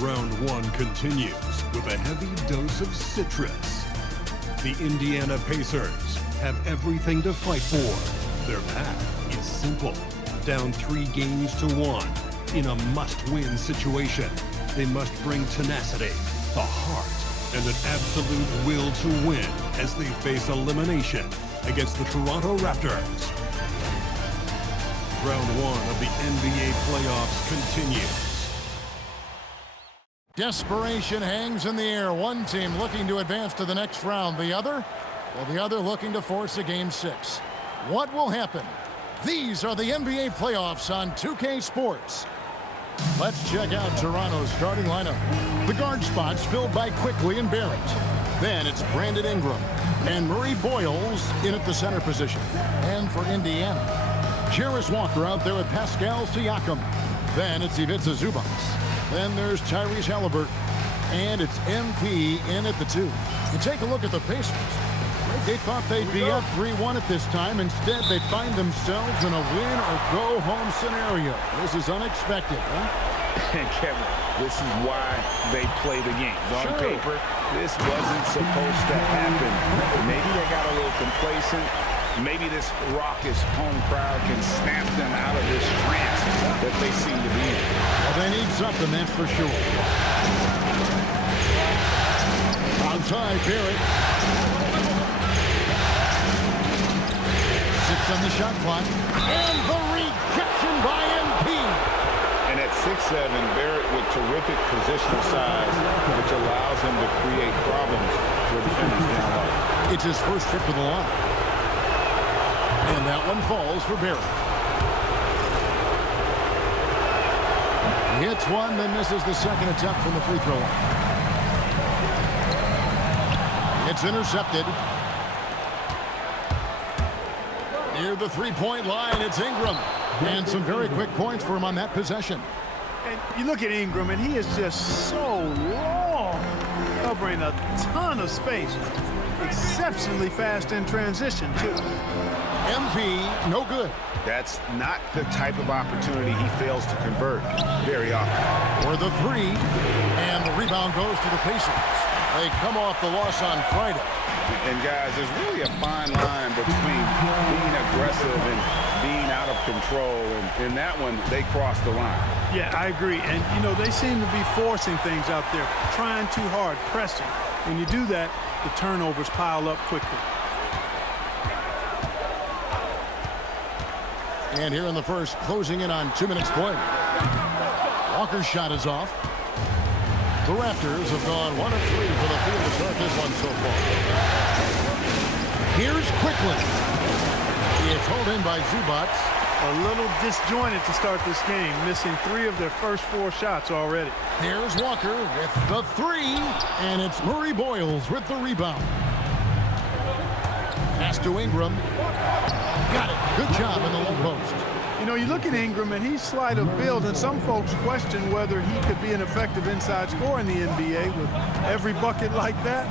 Round one continues with a heavy dose of citrus. The Indiana Pacers have everything to fight for. Their path is simple. Down 3 games to 1 in a must-win situation. They must bring tenacity, the heart, and an absolute will to win as they face elimination against the Toronto Raptors. Round one of the NBA playoffs continues. Desperation hangs in the air. One team looking to advance to the next round. The other looking to force a Game 6. What will happen? These are the NBA playoffs on 2K Sports. Let's check out Toronto's starting lineup. The guard spots filled by Quickly and Barrett. Then it's Brandon Ingram and Murray Boyles in at the center position. And for Indiana, Jarris Walker out there with Pascal Siakam. Then it's Ivica Zubac. Then there's Tyrese Halliburton. And it's MP in at the 2. You take a look at the Pacers. They thought they'd be up 3-1 at this time. Instead, they find themselves in a win-or-go-home scenario. This is unexpected, huh? And Kevin, this is why they play the games. On paper, this wasn't supposed to happen. Maybe they got a little complacent. Maybe this raucous home crowd can snap them out of this trance that they seem to be in. Well, they need something, that's for sure. Outside, Barrett. 6 on the shot clock. And the rejection by MP. And at 6'7", Barrett with terrific positional size, which allows him to create problems for defenders down low. It's his first trip to the line. And that one falls for Barrett. He hits one, then misses the second attempt from the free throw line. It's intercepted. Near the three-point line, it's Ingram. And some very quick points for him on that possession. And you look at Ingram, and he is just so long, covering a ton of space. Exceptionally fast in transition, too. MP, no good. That's not the type of opportunity he fails to convert very often. For the 3, and the rebound goes to the Pacers. They come off the loss on Friday. And guys, there's really a fine line between being aggressive and being out of control. And in that one, they crossed the line. Yeah, I agree. And, you know, they seem to be forcing things out there, trying too hard, pressing. When you do that, the turnovers pile up quickly. And here in the first, closing in on 2 minutes play. Walker's shot is off. The Raptors have gone 1 of 3 for the field to start this one so far. Here's Quickly. It's held in by Zubac. A little disjointed to start this game, missing 3 of their first 4 shots already. Here's Walker with the 3, and it's Murray Boyles with the rebound. Pass to Ingram. Got it. Good job in the low post. You know, you look at Ingram, and he's slight of build, and some folks question whether he could be an effective inside scorer in the NBA with every bucket like that.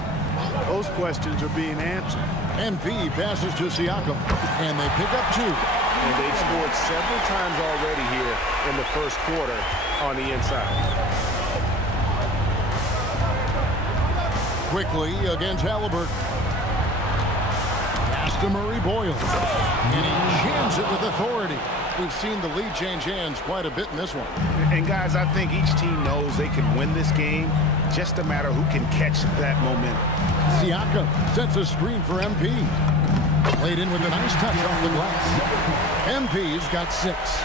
Those questions are being answered. MP passes to Siakam, and they pick up 2. And they've scored several times already here in the first quarter on the inside. Quickly against Halliburton. Pass to Murray Boyles. And he jams it with authority. We've seen the lead change hands quite a bit in this one. And guys, I think each team knows they can win this game. Just a matter who can catch that momentum. Siakam sets a screen for MP. Played in with a nice touch off the glass. MP's got 6.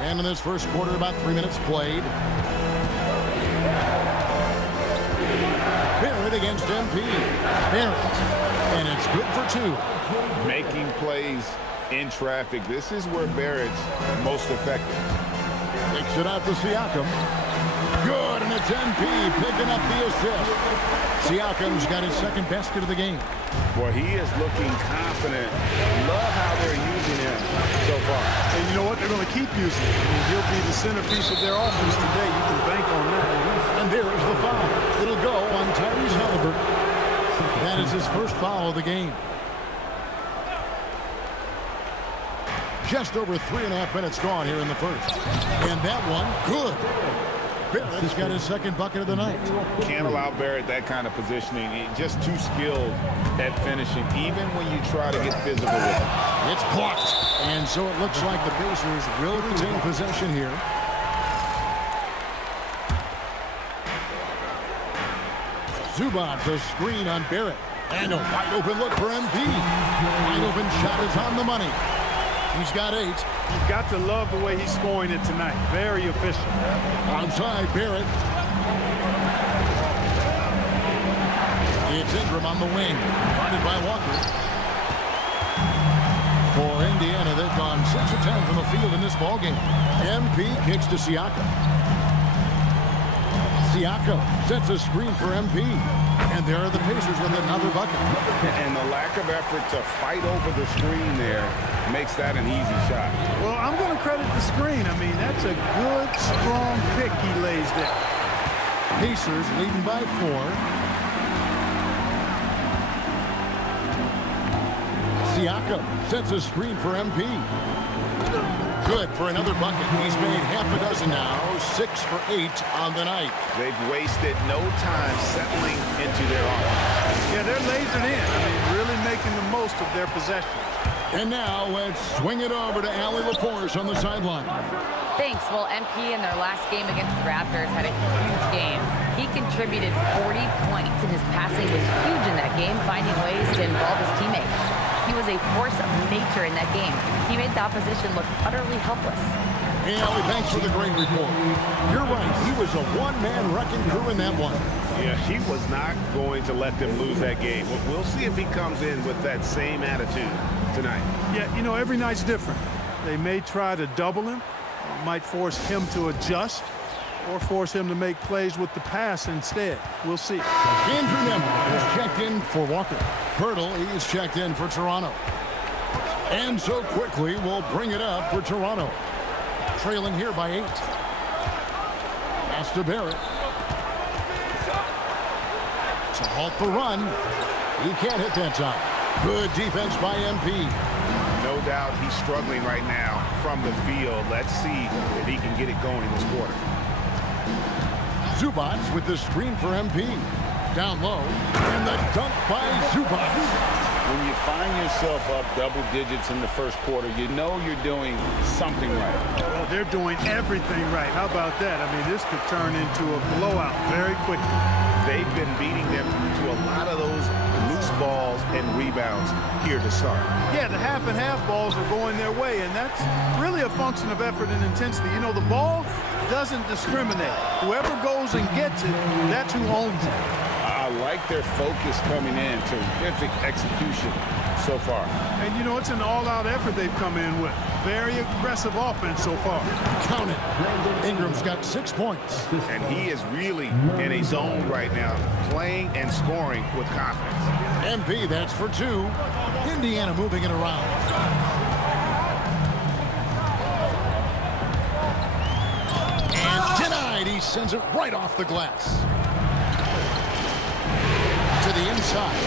And in this first quarter, about 3 minutes played. Barrett against MP. Barrett. And it's good for 2. Making plays in traffic. This is where Barrett's most effective. Takes it out to Siakam. Good, and it's MP picking up the assist. Siakam's got his second basket of the game. Boy, he is looking confident. Love how they're using him so far. And you know what? They're going to keep using him. I mean, he'll be the centerpiece of their offense today. You can bank on that. And there's the foul. It'll go on Tyrese Halliburton. That is his first foul of the game. Just over 3.5 minutes gone here in the first. And that one, good. Barrett's got his second bucket of the night. Can't allow Barrett that kind of positioning. He's just too skilled at finishing, even when you try to get physical with him. It's blocked. And so it looks like the Pacers will retain possession here. Zubac, a screen on Barrett. And a wide open look for MP. Wide open shot is on the money. He's got 8. You've got to love the way he's scoring it tonight. Very efficient. Onside, Barrett. It's Ingram on the wing. Guarded by Walker. For Indiana, they've gone 6 of 10 from the field in this ballgame. MP kicks to Siakam. Siakam sets a screen for MP. And there are the Pacers with another bucket. And the lack of effort to fight over the screen there makes that an easy shot. Well, I'm going to credit the screen. I mean, that's a good, strong pick he lays there. Pacers leading by 4. Siakam sets a screen for MP. Good for another bucket. He's made half a dozen now. 6 for 8 on the night. They've wasted no time settling into their offense. Yeah, they're lasered in. I mean, really making the most of their possession. And now let's swing it over to Allie LaForce on the sideline. Thanks. Well, MP in their last game against the Raptors had a huge game. He contributed 40 points, and his passing was huge in that game, finding ways to involve his teammates. He was a force of nature in that game. He made the opposition look utterly helpless. Hey, Allie, thanks for the great report. You're right. He was a one-man wrecking crew in that one. Yeah, he was not going to let them lose that game. We'll see if he comes in with that same attitude tonight. Yeah, you know, every night's different. They may try to double him, might force him to adjust, or force him to make plays with the pass instead. We'll see. Andrew Nemeth is checked in for Walker. Pirtle is checked in for Toronto. And so quickly, we'll bring it up for Toronto. Trailing here by 8. Pass to Barrett. To halt the run. He can't hit that time. Good defense by MP. No doubt he's struggling right now from the field. Let's see if he can get it going this quarter. Zubac with the screen for MP. Down low. And the dunk by Zubac. When you find yourself up double digits in the first quarter, you know you're doing something right. Well, they're doing everything right. How about that? I mean, this could turn into a blowout very quickly. They've been beating them to a lot of those loose balls and rebounds here to start. Yeah, the half and half balls are going their way, and that's really a function of effort and intensity. You know, the ball doesn't discriminate. Whoever goes and gets it, that's who owns it. I like their focus coming in. Terrific execution so far. And, you know, it's an all-out effort they've come in with. Very aggressive offense so far. Count it. Ingram's got 6 points. And he is really in a zone right now, playing and scoring with confidence. MP, that's for 2. Indiana moving it around. And denied. He sends it right off the glass. To the inside.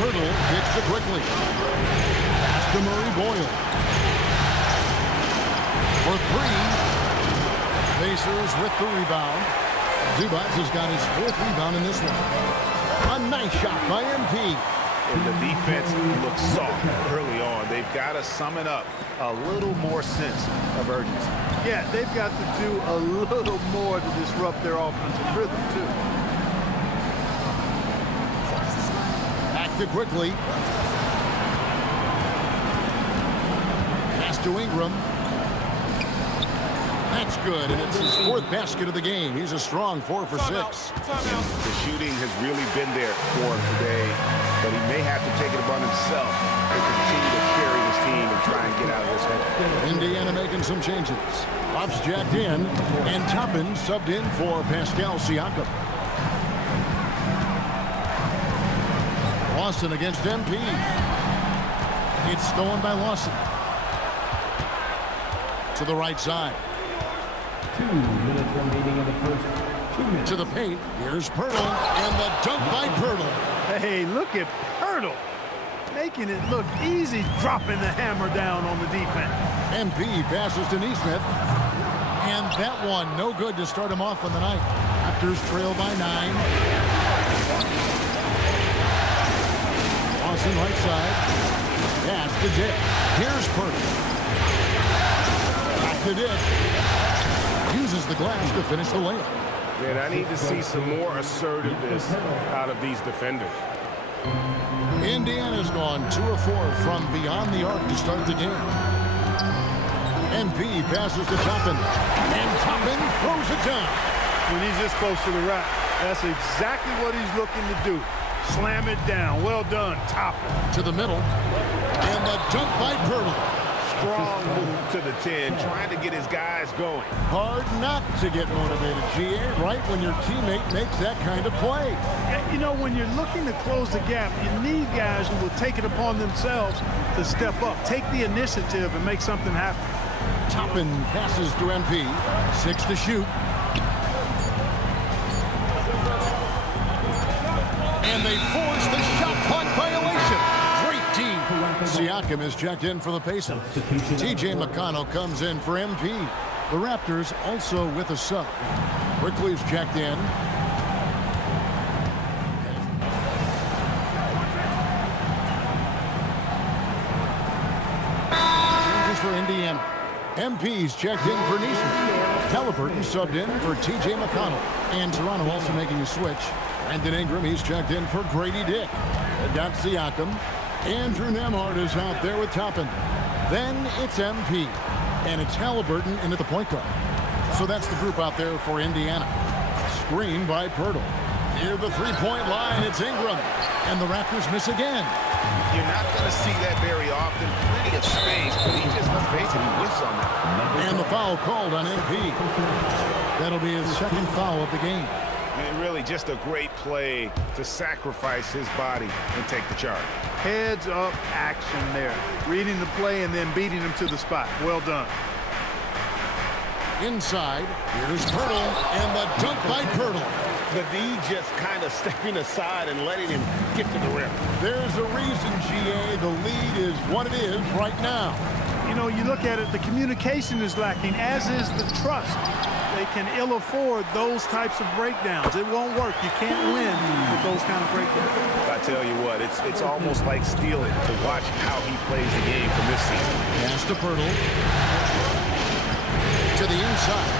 Pirtle gets it quickly. Pass to Murray Boyle. For 3. Pacers with the rebound. Zubac has got his 4th rebound in this one. A nice shot by MP. And the defense looks soft early on. They've got to sum it up a little more sense of urgency. Yeah, they've got to do a little more to disrupt their offensive rhythm, too. Acted quickly. Pass to Ingram. That's good, and it's his 4th basket of the game. He's a strong 4 for 6. The shooting has really been there for him today, but he may have to take it upon himself to continue to carry his team and try and get out of this hole. Indiana making some changes. Pops jacked in, and Toppin subbed in for Pascal Siakam. Lawson against MP. It's stolen by Lawson. To the right side. 2 minutes remaining in the first. 2 minutes. To the paint. Here's Pirtle, and the dunk by Pirtle. Hey, look at Pirtle. making it look easy, dropping the hammer down on the defense. MP passes to Neesmith. And that one, no good to start him off on the night. Raptors trail by 9. Lawson right side. Pass to Dick. Here's Purdy. Back to Dick. Uses the glass to finish the layup. And I need to see some more assertiveness out of these defenders. Indiana's gone 2 of 4 from beyond the arc to start the game. MP passes to Toppin. And Toppin throws it down. When he's this close to the rack, that's exactly what he's looking to do. Slam it down. Well done, Toppin. To the middle. And the dunk by Pirtle. Strong move to the 10, trying to get his guys going. Hard not to get motivated, GA, right when your teammate makes that kind of play. You know, when you're looking to close the gap, you need guys who will take it upon themselves to step up, take the initiative, and make something happen. Toppin passes to MP. 6 to shoot. And they force the shot clock violation. Great team. Siakam is checked in for the Pacers. TJ McConnell comes in for MP. The Raptors also with a sub. Quickly's checked in. Changes for Indiana. MP's checked in for Neesmith. Halliburton subbed in for TJ McConnell. And Toronto also making a switch. Brandon Ingram, he's checked in for Grady Dick. They've got Siakam. Andrew Nembhard is out there with Toppin. Then it's MP. And it's Halliburton in at the point guard. So that's the group out there for Indiana. Screen by Pirtle. Near the three-point line, it's Ingram. And the Raptors miss again. You're not going to see that very often. Plenty of space, but he just, let's face it, he whiffs on that. And the foul called on MP. That'll be his second foul of the game. And really just a great play to sacrifice his body and take the charge. Heads up action there. Reading the play and then beating him to the spot. Well done. Inside, here's Pirtle, and the dunk by Pirtle. The D just kind of stepping aside and letting him get to the rim. There's a reason, GA, the lead is what it is right now. You know, you look at it, the communication is lacking, as is the trust. They can ill afford those types of breakdowns. It won't work. You can't win with those kind of breakdowns. I tell you what, it's almost like stealing to watch how he plays the game from this season. Pass to Pirtle. To the inside.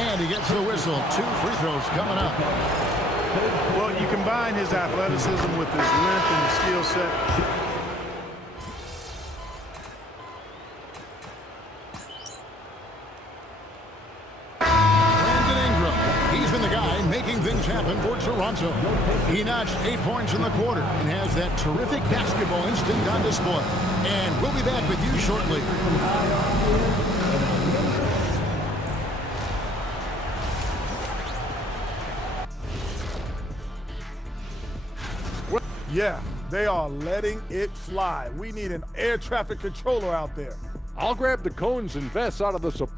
And he gets the whistle. 2 free throws coming up. Well, you combine his athleticism with his length and skill set. He's been the guy making things happen for Toronto. He notched 8 points in the quarter and has that terrific basketball instinct on display. And we'll be back with you shortly. Yeah, they are letting it fly. We need an air traffic controller out there. I'll grab the cones and vests out of the...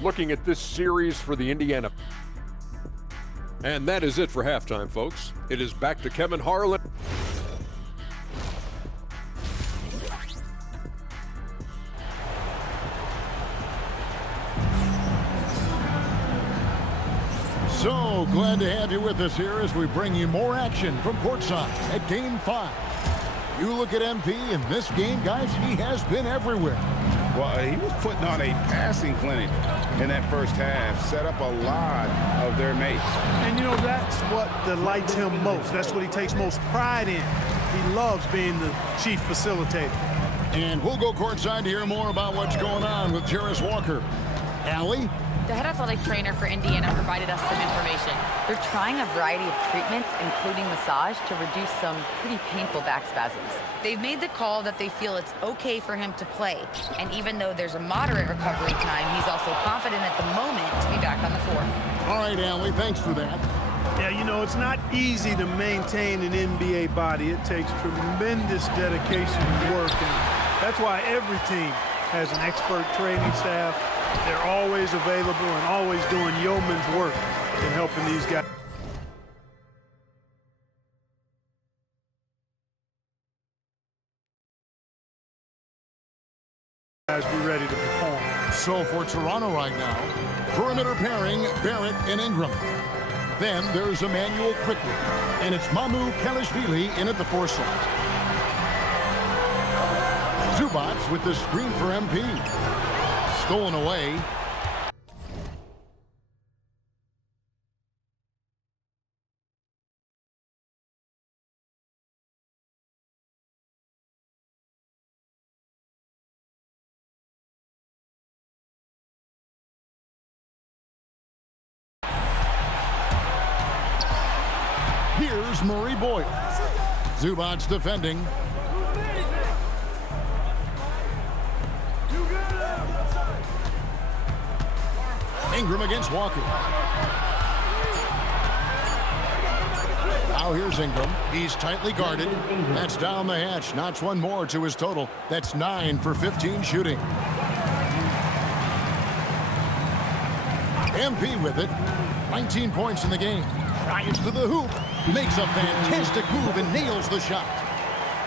Looking at this series for the Indiana. And that is it for halftime, folks. It is back to Kevin Harlan. So glad to have you with us here as we bring you more action from courtside at Game 5. You look at MP in this game, guys, he has been everywhere. Well, he was putting on a passing clinic in that first half, set up a lot of their mates. And, you know, that's what delights him most. That's what he takes most pride in. He loves being the chief facilitator. And we'll go courtside to hear more about what's going on with Jarris Walker. Allie? The head athletic trainer for Indiana provided us some information. They're trying a variety of treatments, including massage, to reduce some pretty painful back spasms. They've made the call that they feel it's okay for him to play. And even though there's a moderate recovery time, he's also confident at the moment to be back on the floor. All right, Allie, thanks for that. Yeah, you know, it's not easy to maintain an NBA body. It takes tremendous dedication and work. And that's why every team has an expert training staff. They're always available and always doing yeoman's work in helping these guys. guys be ready to perform. So for Toronto right now, perimeter pairing Barrett and Ingram. Then there's Emmanuel quickly, and it's Mamu Kalashvili in at the 4 slot. Zubats with the screen for MP. Stolen away. Here's Murray Boyle. Zubats defending. Ingram against Walker. Now here's Ingram. He's tightly guarded. That's down the hatch. Notch one more to his total. That's 9 for 15 shooting. MP with it. 19 points in the game. Drives to the hoop. Makes a fantastic move and nails the shot.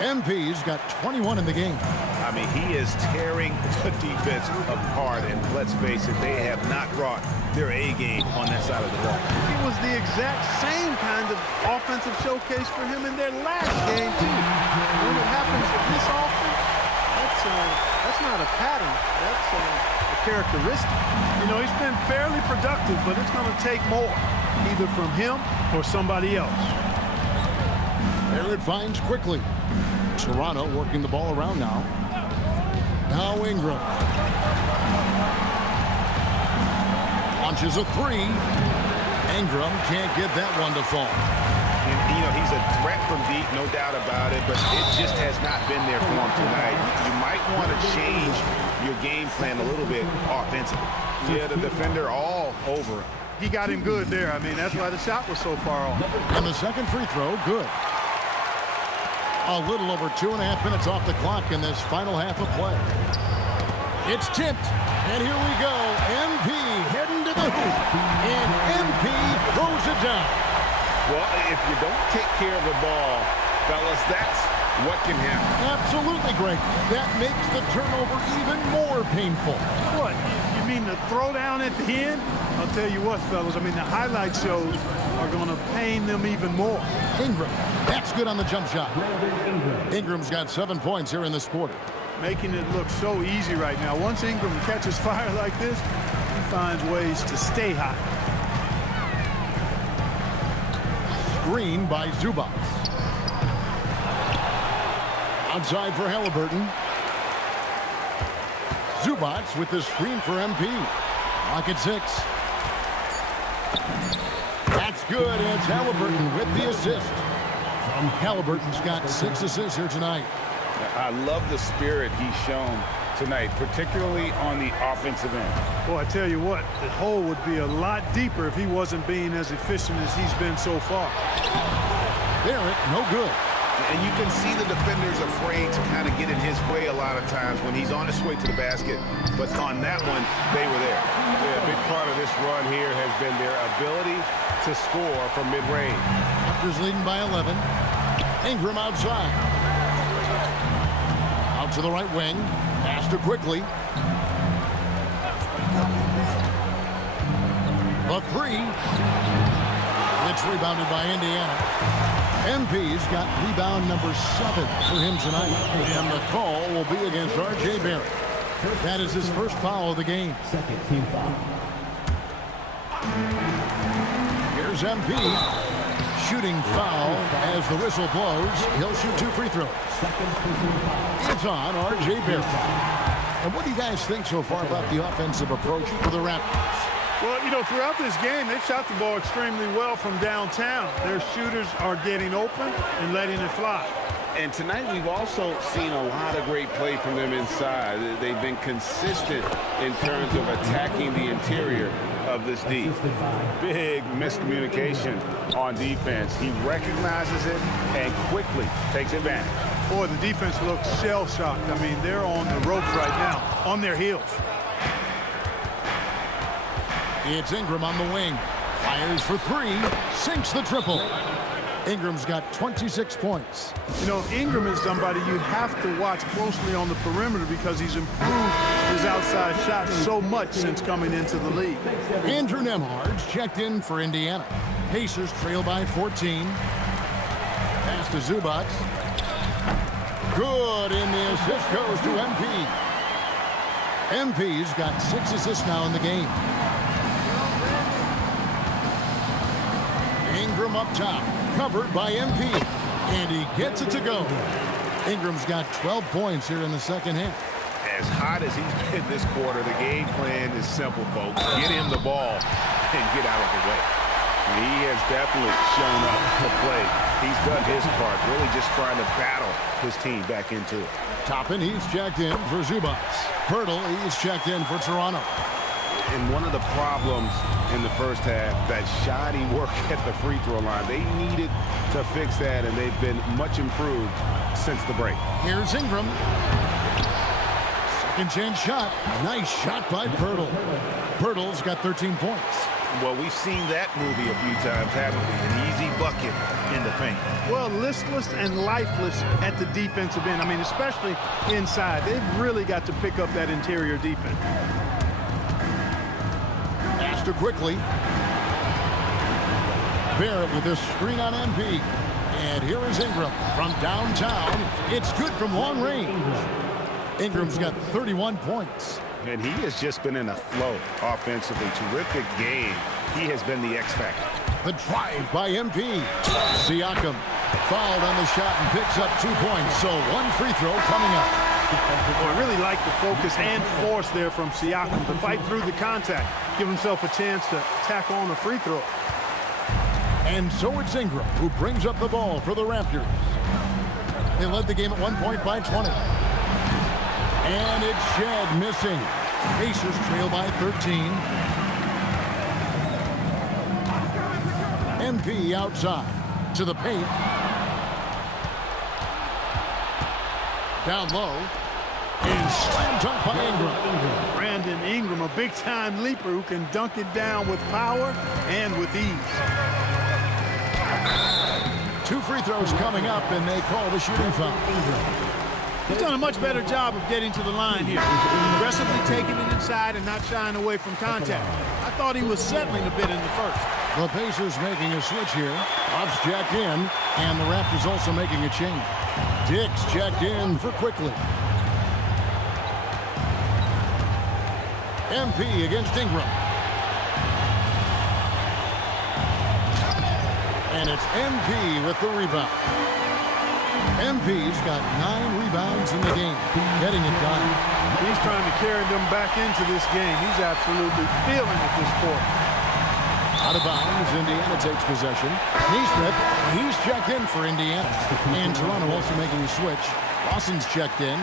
MP's got 21 in the game. I mean, he is tearing the defense apart, and let's face it, they have not brought their A game on that side of the ball. It was the exact same kind of offensive showcase for him in their last game, too. When it happens this often, that's not a pattern. That's a characteristic. You know, he's been fairly productive, but it's going to take more, either from him or somebody else. Barrett finds quickly. Toronto working the ball around now. Now Ingram. Launches a 3. Ingram can't get that one to fall. And, you know, he's a threat from deep, no doubt about it, but it just has not been there for him tonight. You might want to change your game plan a little bit offensively. Yeah, the defender all over him. He got him good there. I mean, that's why the shot was so far off. And the second free throw, good. A little over 2.5 minutes off the clock in this final half of play. It's tipped, and here we go. MP heading to the hoop, and MP throws it down. Well, if you don't take care of the ball, fellas, that's what can happen. Absolutely, Greg. That makes the turnover even more painful. What? You mean the throwdown at the end? I'll tell you what, fellas. I mean, the highlight shows are going to pain them even more. Ingram. That's good on the jump shot. Ingram's got 7 points here in this quarter. Making it look so easy right now. Once Ingram catches fire like this, he finds ways to stay hot. Screen by Zubats. Outside for Halliburton. Zubats with the screen for MP. Lock at 6. That's good, and it's Halliburton with the assist. Halliburton's got 6 assists here tonight. I love the spirit he's shown tonight, particularly on the offensive end. Boy, I tell you what, the hole would be a lot deeper if he wasn't being as efficient as he's been so far. Barrett, no good. And you can see the defenders afraid to kind of get in his way a lot of times when he's on his way to the basket. But on that one, they were there. Yeah, a big part of this run here has been their ability to score from mid-range. Raptors leading by 11. Ingram outside. Out to the right wing. Pass to quickly. A 3. It's rebounded by Indiana. MP's got rebound number 7 for him tonight. And the call will be against R.J. Barrett. That is his first foul of the game. Second team foul. Here's MP. Shooting foul as the whistle blows. He'll shoot 2 free throws. It's on R.J. Barrett. And what do you guys think so far about the offensive approach for the Raptors? Well, you know, throughout this game, they've shot the ball extremely well from downtown. Their shooters are getting open and letting it fly. And tonight we've also seen a lot of great play from them inside. They've been consistent in terms of attacking the interior of this D. Big miscommunication on defense. He recognizes it and quickly takes advantage. Boy, the defense looks shell-shocked. I mean, they're on the ropes right now, on their heels. It's Ingram on the wing. Fires for 3. Sinks the triple. Ingram's got 26 points. You know, if Ingram is somebody you have to watch closely on the perimeter because he's improved his outside shot so much since coming into the league. Andrew Nembhard's checked in for Indiana. Pacers trail by 14. Pass to Zubac. Good, and the assist goes to MP. MP's got 6 assists now in the game. Ingram up top, covered by MP, and he gets it to go. Ingram's got 12 points here in the second half. As hot as he's been this quarter, the game plan is simple, folks. Get him the ball and get out of the way. He has definitely shown up to play. He's done his part, really just trying to battle his team back into it. Toppin, he's checked in for Zubac. Pirtle, he's checked in for Toronto. And one of the problems in the first half, that shoddy work at the free throw line. They needed to fix that, and they've been much improved since the break. Here's Ingram. Second chance shot. Nice shot by Pirtle. Pirtle's got 13 points. Well, we've seen that movie a few times, haven't we? An easy bucket in the paint. Well, listless and lifeless at the defensive end. I mean, especially inside. They've really got to pick up that interior defense. Pass to quickly. Barrett with this screen on MP. And here is Ingram from downtown. It's good from long range. Ingram's got 31 points. And he has just been in a flow offensively. Terrific game. He has been the X factor. The drive by MP. Siakam fouled on the shot and picks up 2 points. So one free throw coming up. Well, I really like the focus and force there from Siakam to fight through the contact. Give himself a chance to tack on a free throw. And so it's Ingram who brings up the ball for the Raptors. They led the game at 1 point by 20. And it's Shed missing. Pacers trail by 13. MP outside to the paint. Down low. And slam dunk by Ingram. Brandon Ingram, a big-time leaper who can dunk it down with power and with ease. 2 free throws coming up, and they call the shooting foul. He's done a much better job of getting to the line here. Aggressively taking it inside and not shying away from contact. I thought he was settling a bit in the first. The Pacers making a switch here. Buffs checked in, and the Raptors also making a change. Dix checked in for quickly. MP against Ingram. And it's MP with the rebound. MP's got 9 rebounds in the game, getting it done. He's trying to carry them back into this game. He's absolutely feeling it this quarter. Out of bounds, Indiana takes possession. Neesmith, he's checked in for Indiana. And Toronto also making a switch. Lawson's checked in.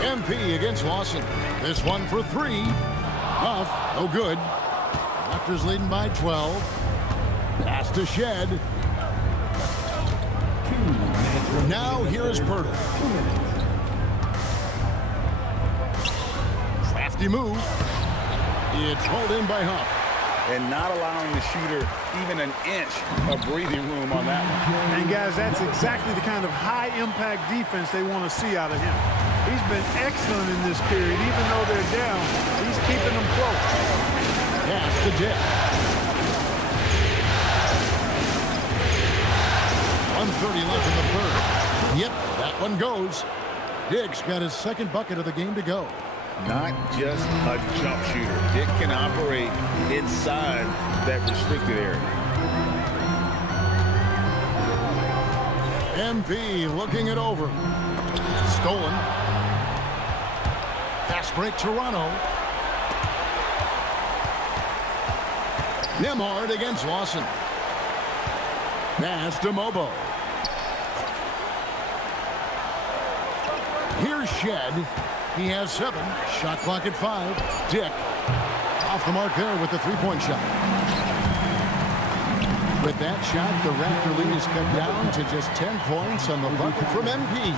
MP against Lawson. This one for 3. Off, no good. Raptors leading by 12. Pass to Shed. Now here is Pirtle. Crafty move. It's pulled in by Huff. And not allowing the shooter even an inch of breathing room on that one. And guys, that's exactly the kind of high-impact defense they want to see out of him. He's been excellent in this period. Even though they're down, he's keeping them close. Pass to Dick. 1:30 left in the third. Yep, that one goes. Dick's got his second bucket of the game to go. Not just a jump shooter. Dick can operate inside that restricted area. MP looking it over. Stolen. Fast break Toronto. Nembhard against Lawson. Pass to Mobo. Here's Shed. He has 7. Shot clock at 5. Dick off the mark there with the 3-point shot. With that shot, the Raptor lead is cut down to just 10 points on the bucket from MP.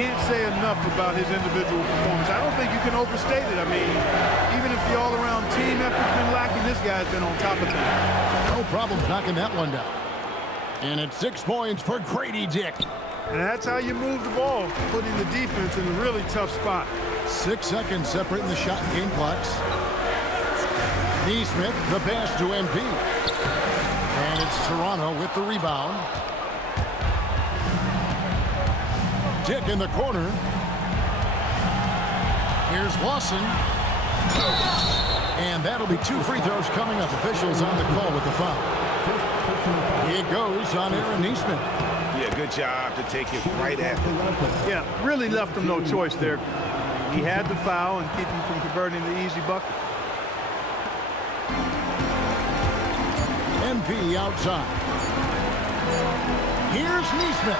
can't say enough about his individual performance. I don't think you can overstate it. I mean, even if the all-around team effort's been lacking, this guy's been on top of things. No problems knocking that one down. And it's 6 points for Grady Dick. And that's how you move the ball, putting the defense in a really tough spot. 6 seconds separating the shot and game clocks. Neesmith, the pass to MP. And it's Toronto with the rebound. Dick in the corner. Here's Lawson. And that'll be 2 free throws coming up. Officials on the call with the foul. It goes on Aaron Neesmith. Yeah, good job to take it right at them. Yeah, really left him no choice there. He had the foul and keep him from converting the easy bucket. MP outside. Here's Neesmith.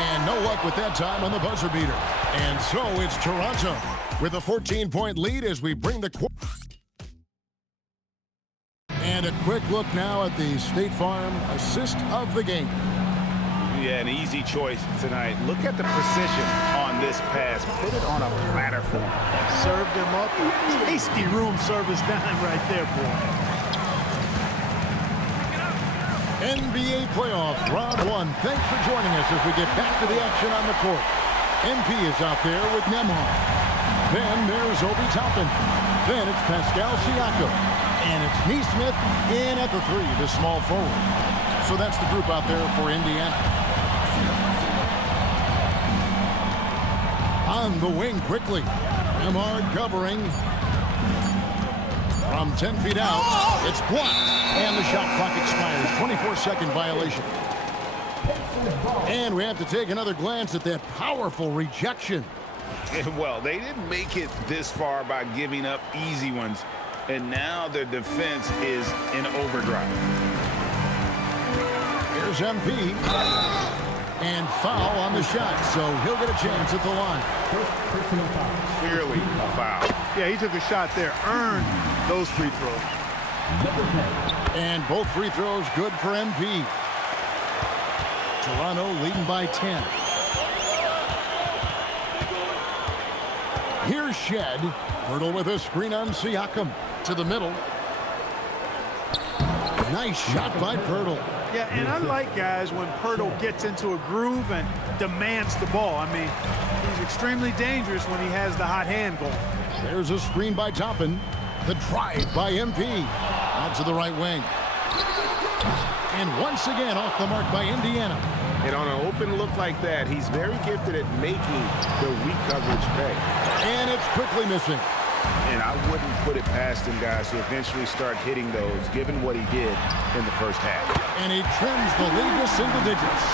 And no luck with that time on the buzzer beater. And so it's Toronto with a 14-point lead as we bring the... And a quick look now at the State Farm assist of the game. Yeah, an easy choice tonight. Look at the precision on this pass. Put it on a platter for him. Served him up. Tasty room service dime right there, boy. NBA playoffs, round 1. Thanks for joining us as we get back to the action on the court. MP is out there with Nembhard. Then there's Obi Toppin. Then it's Pascal Siakam. And it's Neesmith in at the 3, the small forward. So that's the group out there for Indiana. On the wing quickly. Nembhard covering. From 10 feet out, it's blocked. And the shot clock expires. 24-second violation. And we have to take another glance at that powerful rejection. Well, they didn't make it this far by giving up easy ones. And now their defense is in overdrive. Here's MP. And foul on the shot, so he'll get a chance at the line. Clearly a foul. Yeah, he took a shot there, earned those free throws. And both free throws good for MP. Toronto leading by 10. Here's Shed. Hurdle with a screen on Siakam. To the middle. Nice shot by Pirtle. Yeah, and I like guys when Pirtle gets into a groove and demands the ball. I mean, he's extremely dangerous when he has the hot hand going. There's a screen by Toppin. The drive by MP. Out to the right wing. And once again off the mark by Indiana. And on an open look like that, he's very gifted at making the weak coverage pay. And it's quickly missing. And I wouldn't put it past him, guys, to eventually start hitting those, given what he did in the first half. And he trims the lead to single digits.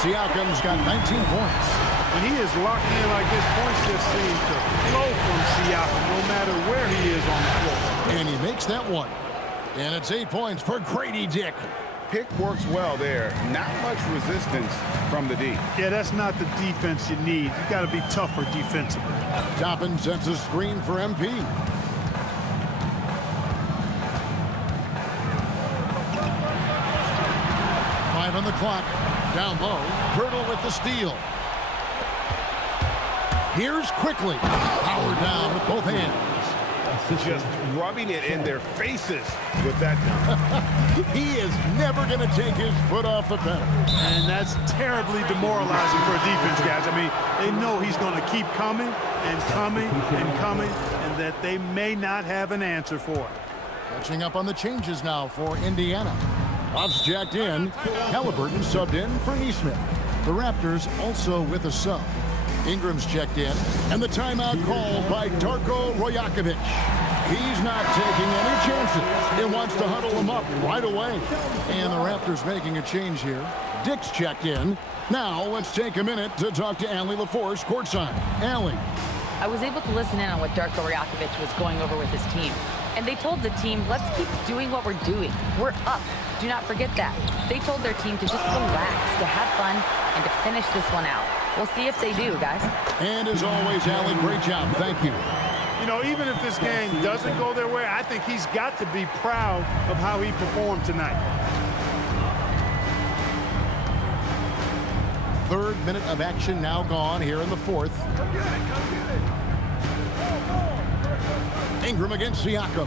Siakam's got 19 points. When he is locked in like this, points just seem to flow from Siakam no matter where he is on the floor. And he makes that one. And it's 8 points for Grady Dick. Pick works well there. Not much resistance from the D. Yeah, that's not the defense you need. You got to be tougher defensively. Toppin sets a screen for MP. Five on the clock. Down low. Pirtle with the steal. Here's quickly. Power down with both hands. Just rubbing it in their faces with that dunk. He is never going to take his foot off the pedal. And that's terribly demoralizing for a defense, guys. I mean, they know he's going to keep coming and coming and coming, and that they may not have an answer for it. Catching up on the changes now for Indiana. Buffs jacked in. Halliburton subbed in for Neesmith. The Raptors also with a sub. Ingram's checked in, and the timeout called by Darko Rajakovic. He's not taking any chances. He wants to huddle him up right away. And the Raptors making a change here. Dick's checked in. Now let's take a minute to talk to Allie LaForce courtside. Allie. I was able to listen in on what Darko Rajakovic was going over with his team. And they told the team, let's keep doing what we're doing. We're up. Do not forget that. They told their team to just relax, to have fun, and to finish this one out. We'll see if they do, guys. And as always, Allie, great job. Thank you. You know, even if this game doesn't go their way, I think he's got to be proud of how he performed tonight. Third minute of action now gone here in the fourth. Ingram against Siakam.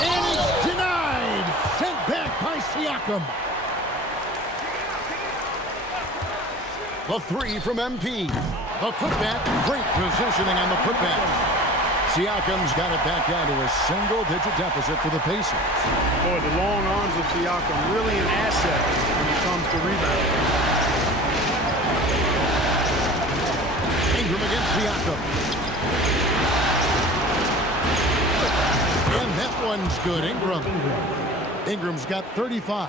And it's denied! Sent back by Siakam. The three from MP. The putback. Great positioning on the putback. Siakam's got it back down to a single-digit deficit for the Pacers. Boy, the long arms of Siakam really an asset when it comes to rebounding. Ingram against Siakam. And that one's good. Ingram's got 35.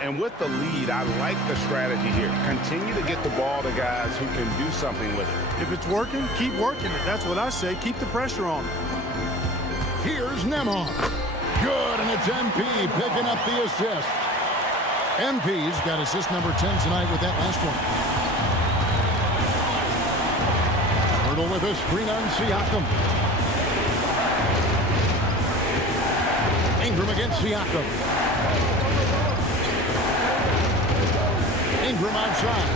And with the lead, I like the strategy here. Continue to get the ball to guys who can do something with it. If it's working, keep working it. That's what I say. Keep the pressure on. Here's Nembhard. Good, and it's MP picking up the assist. MP's got assist number 10 tonight with that last one. Hurdle with a screen on Siakam. Ingram against Siakam. Ingram outside.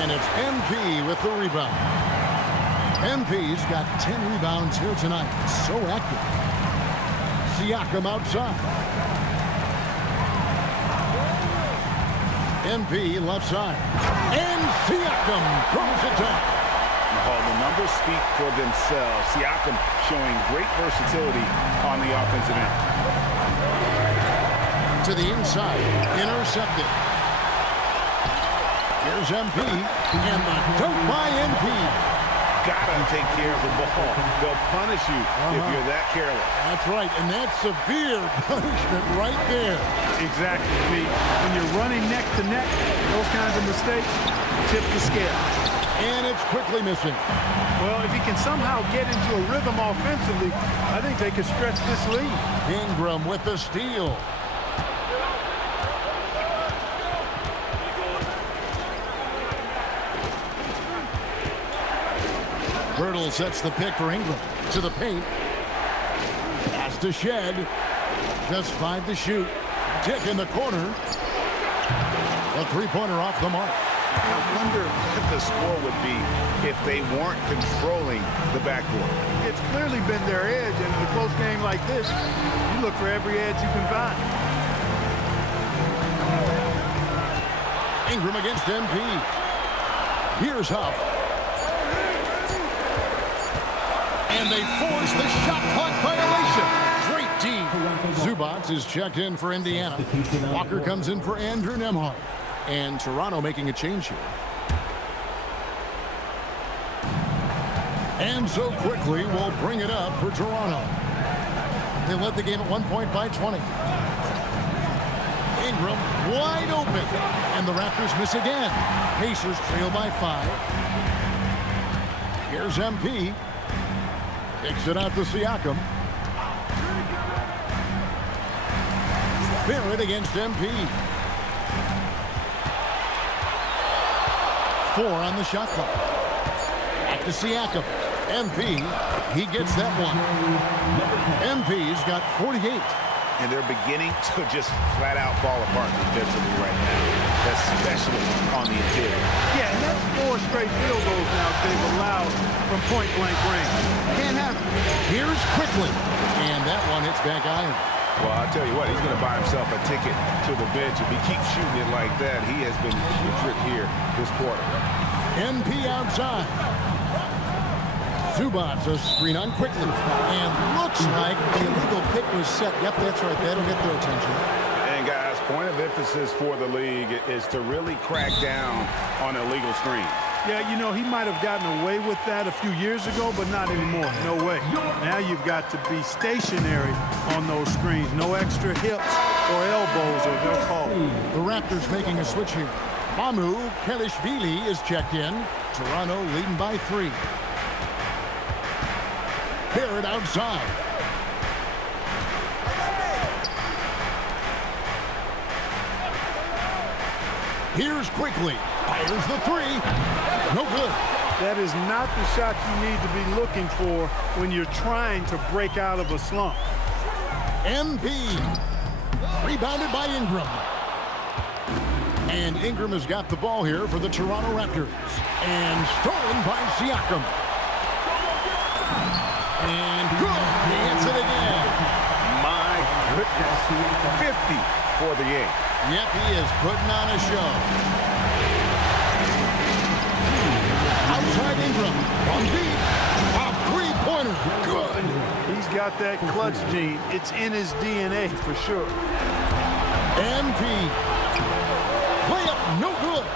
And it's MP with the rebound. MP's got 10 rebounds here tonight. So active. Siakam outside. MP left side. And Siakam throws it down. The numbers speak for themselves. Siakam showing great versatility on the offensive end. To the inside, intercepted. Here's MP, and the dunk by MP. Gotta take care of the ball. They'll punish you if you're that careless. That's right, and that's severe punishment right there. Exactly, Pete. When you're running neck to neck, those kinds of mistakes tip the scale. And it's quickly missing. Well, if he can somehow get into a rhythm offensively, I think they could stretch this lead. Ingram with the steal. Hurdle sets the pick for Ingram. To the paint. Pass to Shed. Just 5 to shoot. Tick in the corner. A three-pointer off the mark. I wonder what the score would be if they weren't controlling the backboard. It's clearly been their edge, and in a close game like this, you look for every edge you can find. Ingram against MP. Here's Huff. And they force the shot clock violation. Great D. Zubac is checked in for Indiana. Walker comes in for Andrew Nembhard. And Toronto making a change here. And so quickly we'll bring it up for Toronto. They led the game at 1 point by 20. Ingram wide open. And the Raptors miss again. Pacers trail by 5. Here's MP. Kicks it out to Siakam. Barrett against MP. 4 on the shot clock. Back to Siakam. MP, he gets that one. MP's got 48. And they're beginning to just flat out fall apart defensively right now, especially on the interior. Yeah, and that's 4 straight field goals now they've allowed from point-blank range. Can't happen. Here's quickly. And that one hits back iron. Well, I'll tell you what, he's going to buy himself a ticket to the bench. If he keeps shooting it like that, he has been putrid here this quarter. MP outside. Zubac a screen on quickly. And looks like the illegal pick was set. Yep, that's right. That'll get their attention. And guys, point of emphasis for the league is to really crack down on illegal screens. Yeah, you know, he might have gotten away with that a few years ago, but not anymore. No way. Now you've got to be stationary on those screens. No extra hips or elbows or they'll call. The Raptors making a switch here. Mamu Pelishvili is checked in. Toronto leading by 3. Barrett outside. Here's quickly. Fires the 3. No good. That is not the shot you need to be looking for when you're trying to break out of a slump. MP. Rebounded by Ingram. And Ingram has got the ball here for the Toronto Raptors. And stolen by Siakam. And good. He hits it again. My goodness. 50 for the game. Yep, he is putting on a show. Outside Ingram. From deep. A three-pointer. Good. He's got that clutch gene. It's in his DNA for sure. MP. Layup, no good.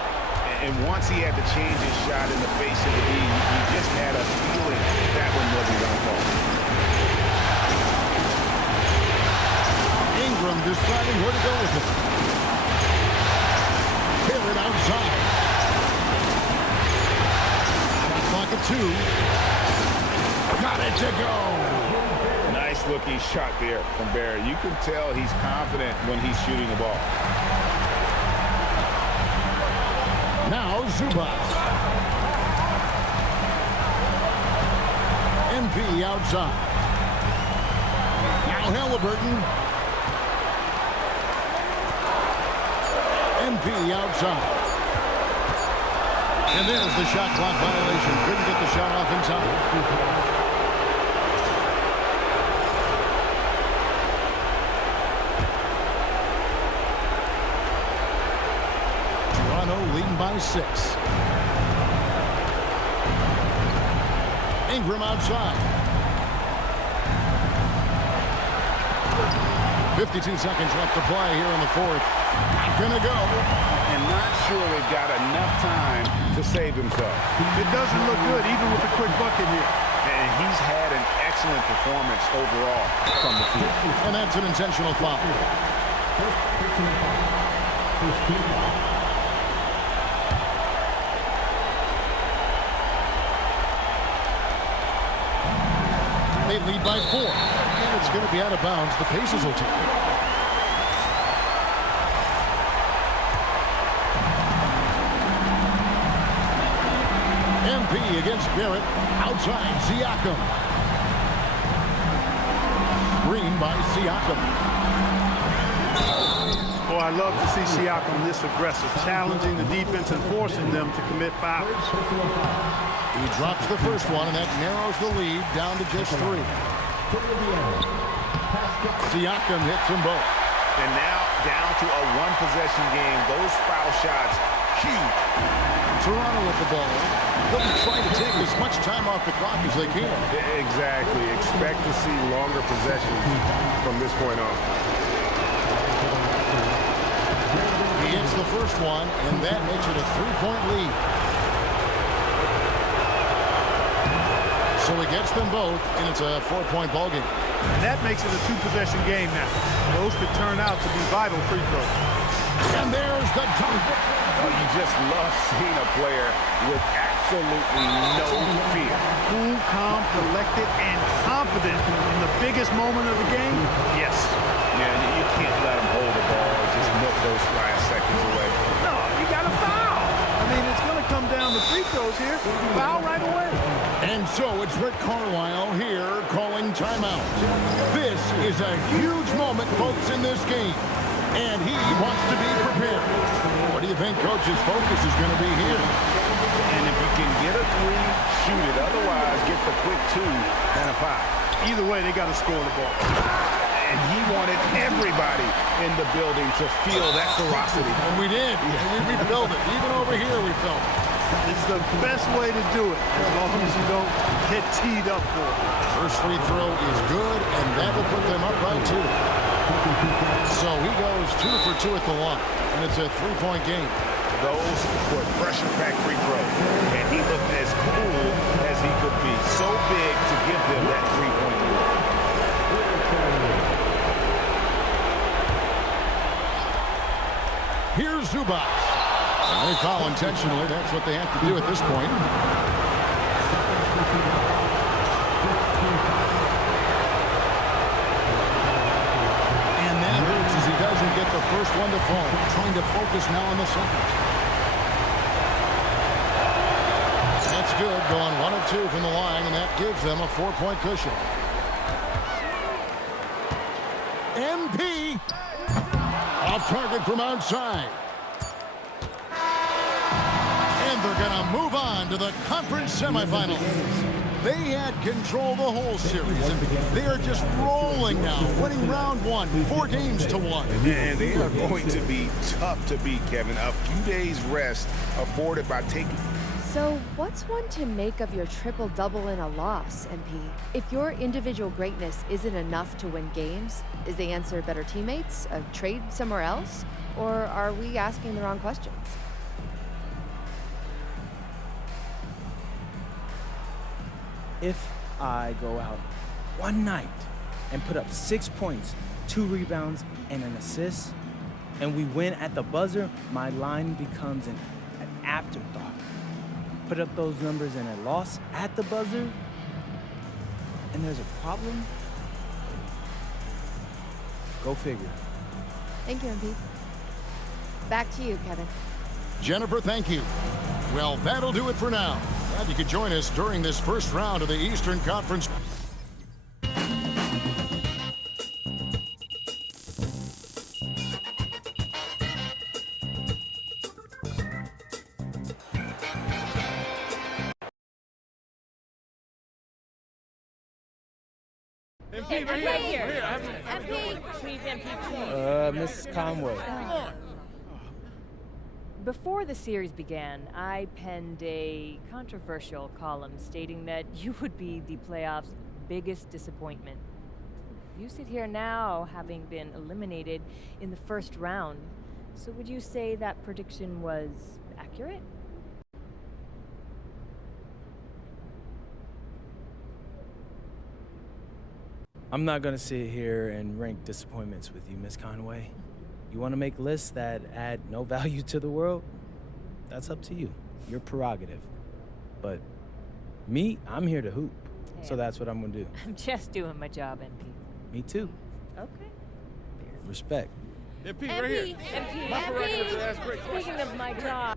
And once he had to change his shot in the face of the D, you just had a feeling that one wasn't going to fall. Ingram deciding where to go with it. Barrett outside. Shot clock at 2. Got it to go. Nice looking shot there from Barrett. You can tell he's confident when he's shooting the ball. Now Zubac. MP outside. Now Halliburton. MP outside. And there's the shot clock violation. Couldn't get the shot off in time. Leading by 6. Ingram outside. 52 seconds left to play here in the fourth. Not gonna go. And not sure they've got enough time to save themselves. It doesn't look good, even with a quick bucket here. And he's had an excellent performance overall from the field. And that's an intentional foul. First team foul. They lead by 4. And it's going to be out of bounds. The Pacers will take it. MP against Barrett. Outside, Siakam. Screen by Siakam. Boy, I love to see Siakam this aggressive, challenging the defense and forcing them to commit fouls. He drops the first one, and that narrows the lead down to just 3. Siakam hits them both. And now down to a one-possession game. Those foul shots, huge. Toronto with the ball. They'll be trying to take as much time off the clock as they can. Exactly. Expect to see longer possessions from this point on. He hits the first one, and that makes it a 3-point lead. So he gets them both, and it's a 4-point ball game. And that makes it a 2-possession game now. Those could turn out to be vital free throws. And there's the dunk. Oh, you just love seeing a player with absolutely no fear. Cool, calm, collected, and confident in the biggest moment of the game? Yes. Yeah, you can't let him hold the ball or just milk those last seconds away. No, you got to foul. I mean, it's going to come down to free throws here. Foul right away. And so it's Rick Carlisle here calling timeout. This is a huge moment, folks, in this game. And he wants to be prepared. What do you think Coach's focus is going to be here? And if you can get a 3, shoot it. Otherwise, get the quick 2 and a 5. Either way, they got to score the ball. And he wanted everybody in the building to feel that ferocity. And we did. We felt it. Even over here, we felt it. It's the best way to do it, as long as you don't get teed up for it. First free throw is good, and that will put them up by 2. So he goes 2 for 2 at the line, and it's a 3-point game. Those were pressure-packed free throws, and he looked as cool as he could be. So big to give them that 3-point lead. Here's Zubac. They foul intentionally. That's what they have to do at this point. And that hurts as he doesn't get the first one to fall. Trying to focus now on the second. That's good. Going 1 of 2 from the line, and that gives them a 4-point cushion. MP. Off target from outside. And they're going to move on to the conference semifinals. They had control the whole series, and they are just rolling now, winning round one, 4-1. And they are going to be tough to beat, Kevin. A few days rest afforded by taking... So what's one to make of your triple-double in a loss, MP? If your individual greatness isn't enough to win games, is the answer better teammates, a trade somewhere else, or are we asking the wrong questions? If I go out one night and put up 6 points, 2 rebounds, and an assist, and we win at the buzzer, my line becomes an afterthought. Put up those numbers in a loss at the buzzer, and there's a problem? Go figure. Thank you, MP. Back to you, Kevin. Jennifer, thank you. Well, that'll do it for now. Glad you could join us during this first round of the Eastern Conference. MP, right here. MP. Please, MP, please. Miss Conway. Before the series began, I penned a controversial column stating that you would be the playoffs' biggest disappointment. You sit here now having been eliminated in the first round. So would you say that prediction was accurate? I'm not gonna sit here and rank disappointments with you, Miss Conway. You wanna make lists that add no value to the world? That's up to you. Your prerogative. But me, I'm here to hoop. Hey, So that's what I'm gonna do. I'm just doing my job, MP. Me too. Okay. Respect. MP, right here. MP, speaking of my job.